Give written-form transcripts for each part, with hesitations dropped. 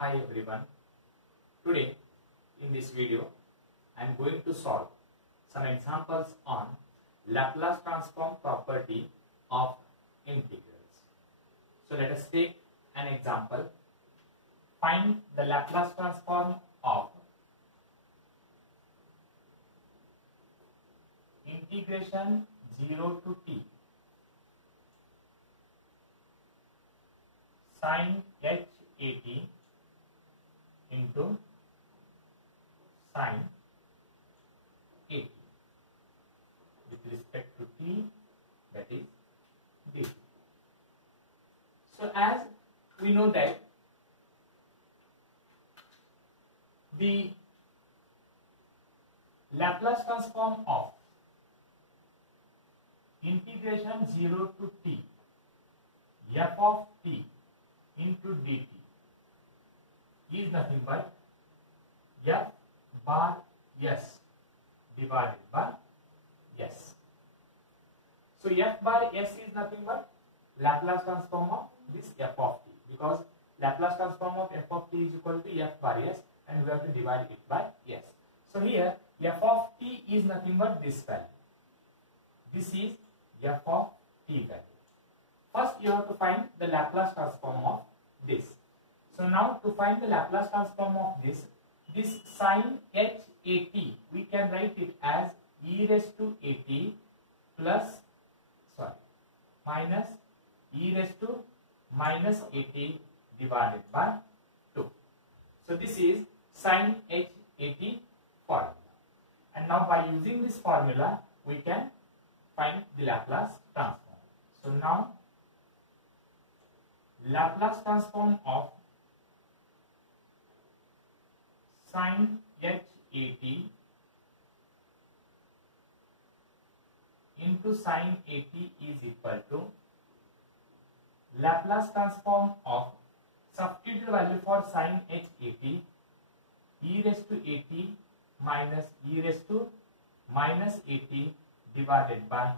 Hi everyone. Today in this video I am going to solve some examples on Laplace transform property of integrals. So let us take an example. Find the Laplace transform of integration 0 to t sin h at into sin at with respect to t, that is dt. So as we know that the Laplace transform of integration 0 to t f of t into dt is nothing but f bar s divided by s. So f bar s is nothing but Laplace transform of this f of t, because Laplace transform of f of t is equal to f bar s and we have to divide it by s. So here f of t is nothing but this value. This is f of t value. First you have to find the Laplace transform of this. So now to find the Laplace transform of this sin h at, we can write it as e raised to at minus e raised to minus at divided by 2. So this is sin h at formula. And now by using this formula we can find the Laplace transform. So now Laplace transform of sin h at into sin at is equal to Laplace transform of substitute the value for sin h at e raised to at minus e raised to minus at divided by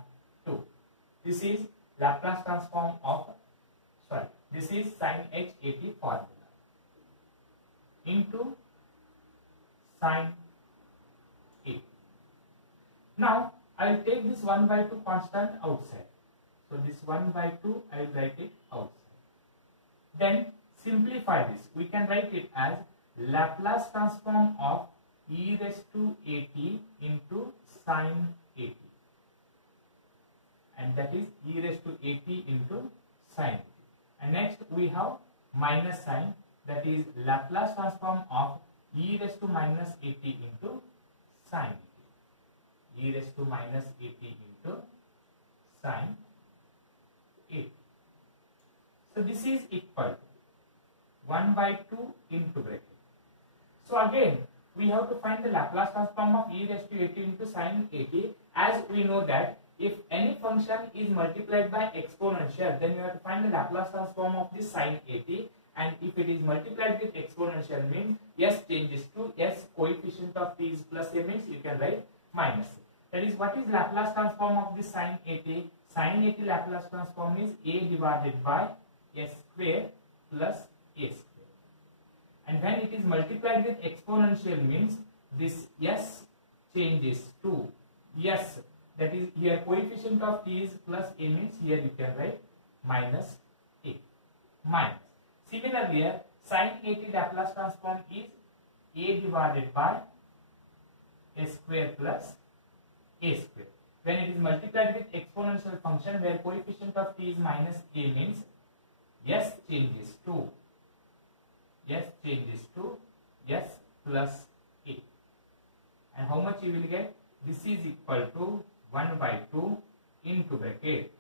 2. This is Laplace transform of this is sin h at formula into sin a. Now I will take this 1 by 2 constant outside. So this 1 by 2 I will write it outside. Then simplify this. We can write it as Laplace transform of e raised to at into sin at. And that is e raised to at into sin at. And next we have minus sign, that is Laplace transform of e raised to minus at into sin at. E raised to minus at into sin at. So this is equal to 1 by 2 into bracket. So again we have to find the Laplace transform of e raised to at into sin at. As we know that if any function is multiplied by exponential, then you have to find the Laplace transform of this sin at, and if it is multiplied with exponential means s changes to s, coefficient of t is plus a means you can write minus a. That is, what is Laplace transform of this sin at? Sin at Laplace transform is a divided by s square plus a square. And when it is multiplied with exponential means this s changes to s, that is here coefficient of t is plus a means here you can write minus a. Minus. Similarly here sin at Laplace transform is a divided by s square plus a square. When it is multiplied with exponential function where coefficient of t is minus a means s changes to s plus a. And how much you will get? This is equal to 1 by 2 into bracket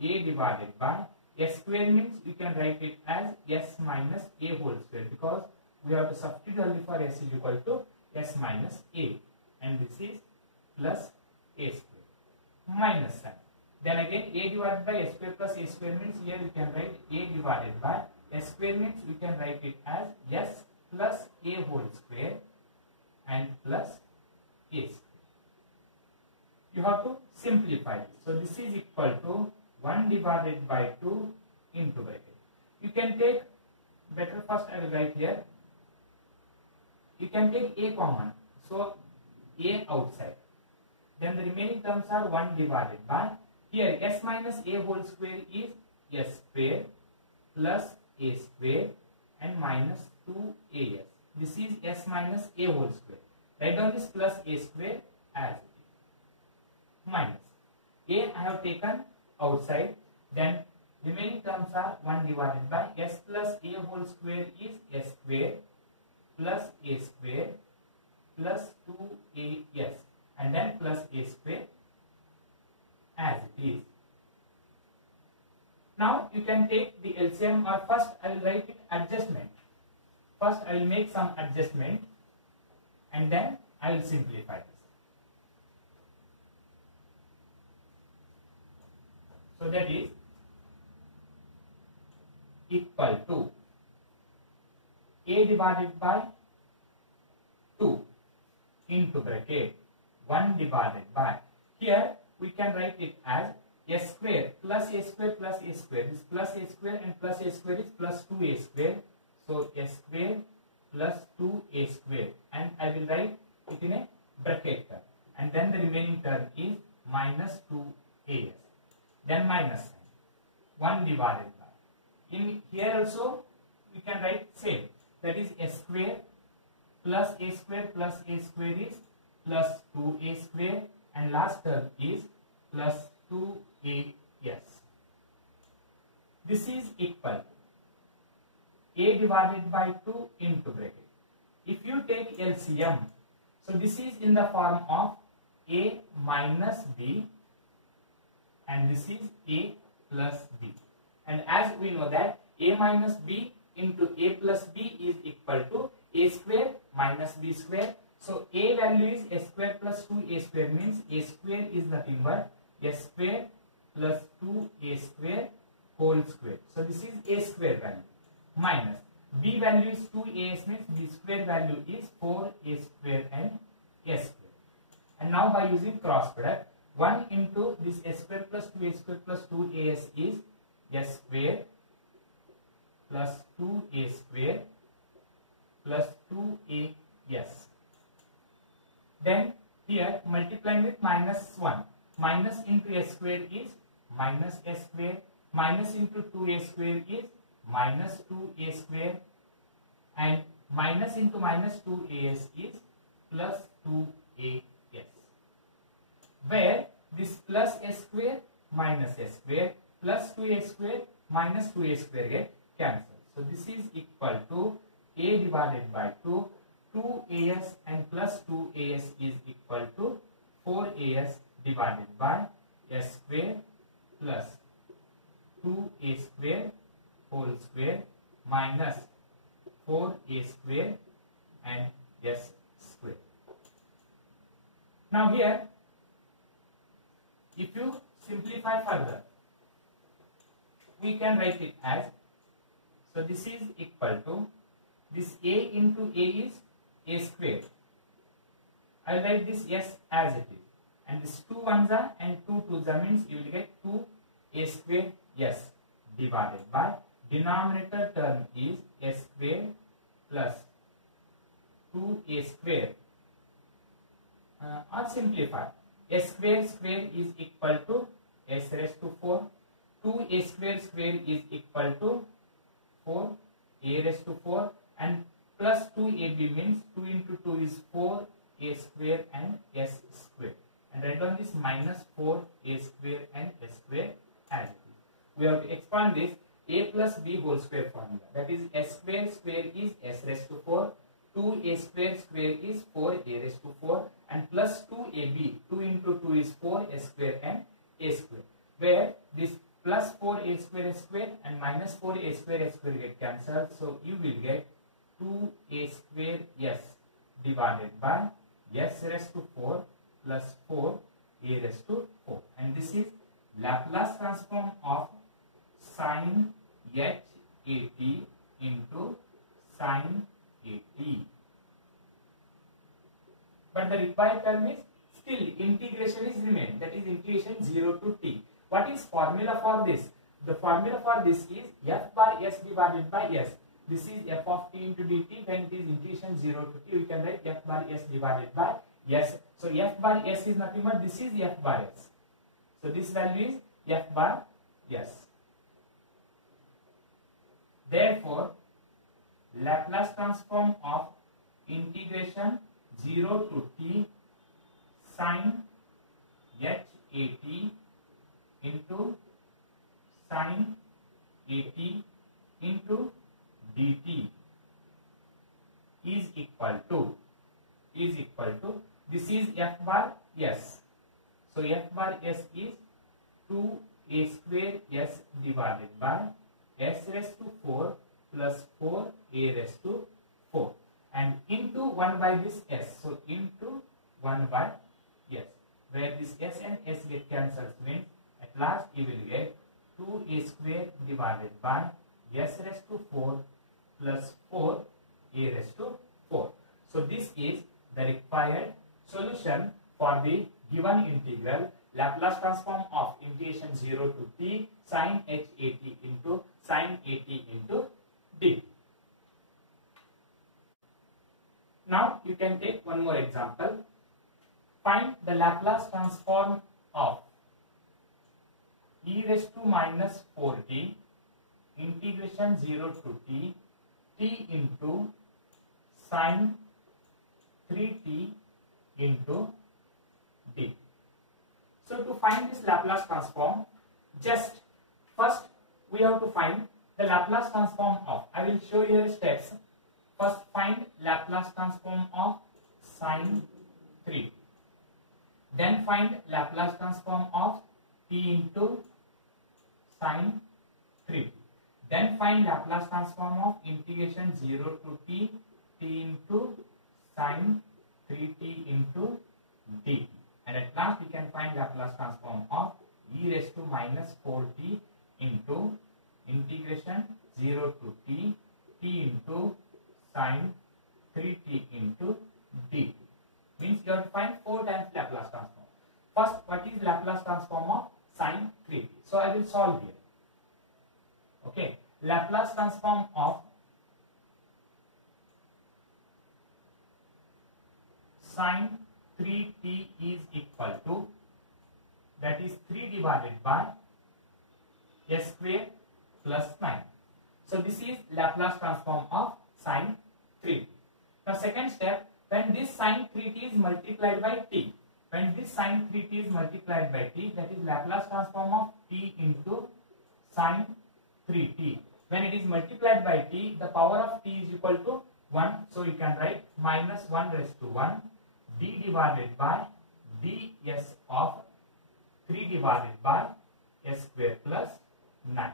a divided by s square means you can write it as s minus a whole square, because we have to substitute value for s is equal to s minus a, and this is plus a square minus sign. Then again a divided by s square plus a square means here you can write a divided by s square means you can write it as s plus a whole square and plus a square. You have to simplify this. So this is equal to 1 divided by 2 into bracket. You can take better first I will write here. You can take a common, so a outside. Then the remaining terms are 1 divided by, here s minus a whole square is s square plus a square and minus 2as. This is s minus a whole square. Write down this plus a square as it is. Minus a I have taken outside. Then remaining terms are 1 divided by s plus a whole square is s square plus a square plus 2as and then plus a square as it is. Now you can take the LCM, or first I will write it adjustment. First I will make some adjustment and then I will simplify this. So that is equal to a divided by 2 into bracket 1 divided by, here we can write it as s square plus a square plus a square. This plus a square and plus a square is plus 2a square. So s square plus 2a square, and I will write it in a bracket term, and then the remaining term is minus 2as. Then minus sign, 1 divided by. In here also we can write same, that is s square plus a square plus a square is plus 2a square, and last term is plus 2as. This is equal to a divided by 2 into bracket. If you take LCM, so this is in the form of a minus b and this is a plus b. And as we know that a minus b into a plus b is equal to a square minus b square. So a value is s square plus 2a square, means a square is nothing but s square plus 2a square whole square. So this is a square value, minus b value is 2as, means b square value is 4a square and s square. And now by using cross product, 1 into this s square plus 2a square plus 2as is s square plus 2a square plus 2as. Then here multiplying with minus 1, minus into s square is minus s square, minus into 2a square is minus 2a square, and minus into minus 2as is plus 2as, where this plus s square minus s square plus 2a square minus 2a square get cancelled. So this is equal to a divided by 2, 2as and plus 2as is equal to 4as divided by s square plus 2a square whole square minus 4a square and s square. Now here, if you simplify further, we can write it as, so this is equal to, this a into a is a square. I will write this s as it is, and this 2 ones are and 2 twos are, means you will get 2a square s divided by, denominator term is s square plus 2a square, or simplify, s square square is equal to s raised to 4, 2a square square is equal to 4a raised to 4, and plus 2ab means 2 into 2 is 4a square and s square, and write down this minus 4a square and s square as it is. We have to expand this a plus b whole square formula, that is s square square is s raised to 4, 2a square square is 4a raised to 4, and plus 2ab, 2 into 2 is 4a square and a square, where this plus 4a square and minus 4a square get cancelled. So you will get 2a square s divided by s raised to 4 plus 4a raised to 4, and this is Laplace transform of sin h at into sin at. But the required term is still integration is remained, that is integration 0 to t. What is formula for this? The formula for this is f bar s divided by s. this is f of t into dt. When it is integration 0 to t, we can write f bar s divided by s. So f bar s is nothing but this is f bar s. So this value is f bar s. Therefore, Laplace transform of integration 0 to t sin hat into sin at into dt is equal to this is f bar s. So f bar s is 2a square s divided by s raised to 4 plus 4a raised to 4 and into 1 by this s. So into 1 by s, where this s and s get cancelled, means at last you will get 2a square divided by s raised to 4 plus 4a raised to 4. So this is the required solution for the given integral Laplace transform of integration 0 to t sin hat into sin at into d. Now you can take one more example. Find the Laplace transform of e raised to minus 4t integration 0 to t into sin 3t into d. So to find this Laplace transform, just first we have to find the Laplace transform of, I will show you the steps. First find Laplace transform of sin 3. Then find Laplace transform of t into sin 3. Then find Laplace transform of integration 0 to t into sin 3t into dt. And at last we can find Laplace transform of e raised to minus 4t into integration 0 to t into sin 3t into dt. Means you have to find 4 times Laplace transform. First, what is Laplace transform of sin 3t? So I will solve here. Okay, Laplace transform of sin 3t is equal to, that is 3 divided by s square plus 9. So this is Laplace transform of sin 3t. Now second step, when this sin 3t is multiplied by t, that is Laplace transform of t into sin 3t. When it is multiplied by t, the power of t is equal to 1. So you can write minus 1 raised to 1 d divided by ds of 3 divided by s square plus 9.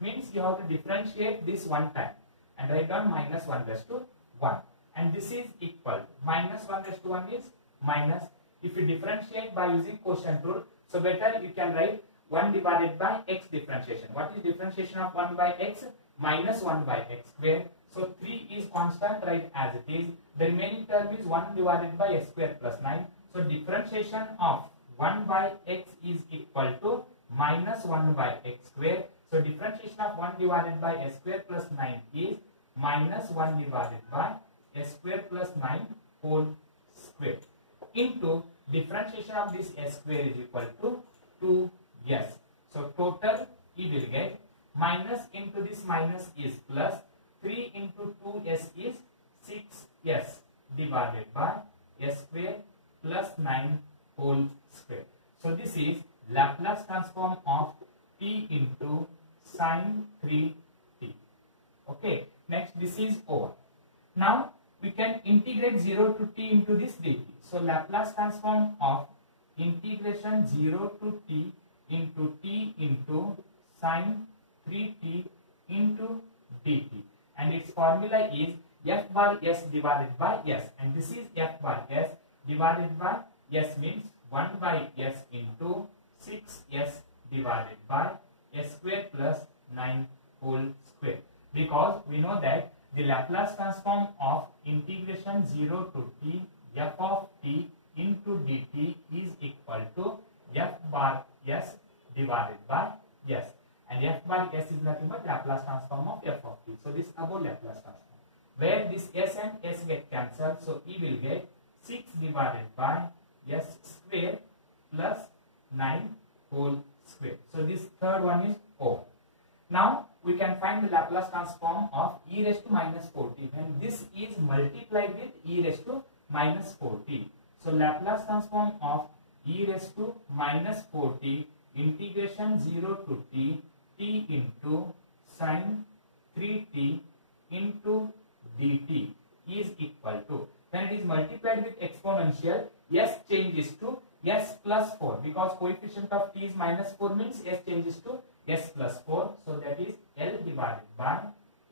Means you have to differentiate this one time and write down minus 1 raised to 1. And this is equal. Minus 1 raised to 1 is minus. If you differentiate by using quotient rule, so better you can write 1 divided by x differentiation. What is differentiation of 1 by x? Minus 1 by x square. So 3 is constant, right, as it is. The remaining term is 1 divided by s square plus 9. So differentiation of 1 by x is equal to minus 1 by x square. So differentiation of 1 divided by s square plus 9 is minus 1 divided by s square plus 9 whole square into differentiation of this s square is equal to 2s. So total you will get minus into this minus is plus, 3 into 2s is 6s divided by s square plus 9 whole square. So this is Laplace transform of t into sin 3t. Okay, next this is over. Now we can integrate 0 to t into this dt. So Laplace transform of integration 0 to t into sin 3t into dt. And its formula is f bar s divided by s. And this is f bar s divided by s means 1 by s into 6s divided by s square plus 9 whole square. Because we know that the Laplace transform of integration 0 to t f of t into dt is equal to f bar s divided by s. and f bar s is nothing but Laplace transform of f of t. So this above Laplace transform, where this s and s get cancelled, so E will get 6 divided by s square plus 9 whole square. So this third one is O. Now we can find the Laplace transform of e raised to minus 4t when this is multiplied with e raised to minus 4t. So Laplace transform of e raised to minus 4t integration 0 to t into sine 3t into dt is equal to, when it is multiplied with exponential, s changes to s plus 4 because coefficient of t is minus 4 means s changes to s plus 4. So that is L divided by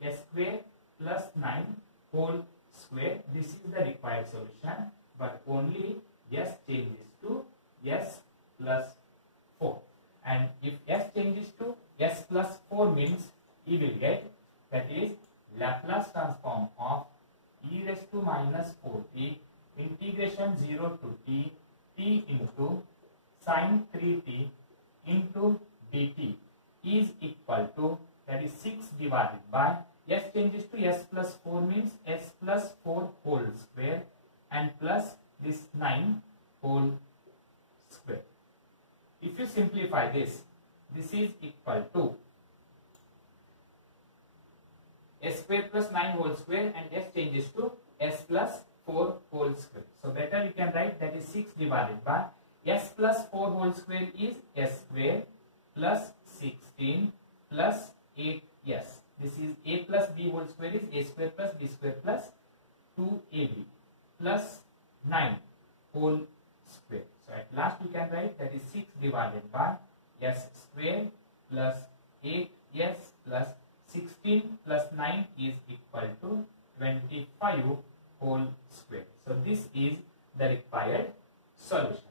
s square plus 9 whole square. This is the required solution, but only s changes to s plus 4. And if s changes to s plus 4 means E will get, that is Laplace transform of e raised to minus 4t integration 0 to t into sine 3t into dt is equal to, that is 6 divided by s changes to s plus 4 means s plus 4 whole square and plus this 9 whole square. If you simplify this, this is equal to s square plus 9 whole square and s changes to s plus 4 whole square. So better you can write, that is 6 divided by s plus 4 whole square is s square plus 16 plus 8s. This is a plus b whole square is a square plus b square plus 2ab plus 9 whole square. So at last you can write, that is 6 divided by s square plus 8s plus 16 plus 9 is equal to 25 whole square. So this is the required solution.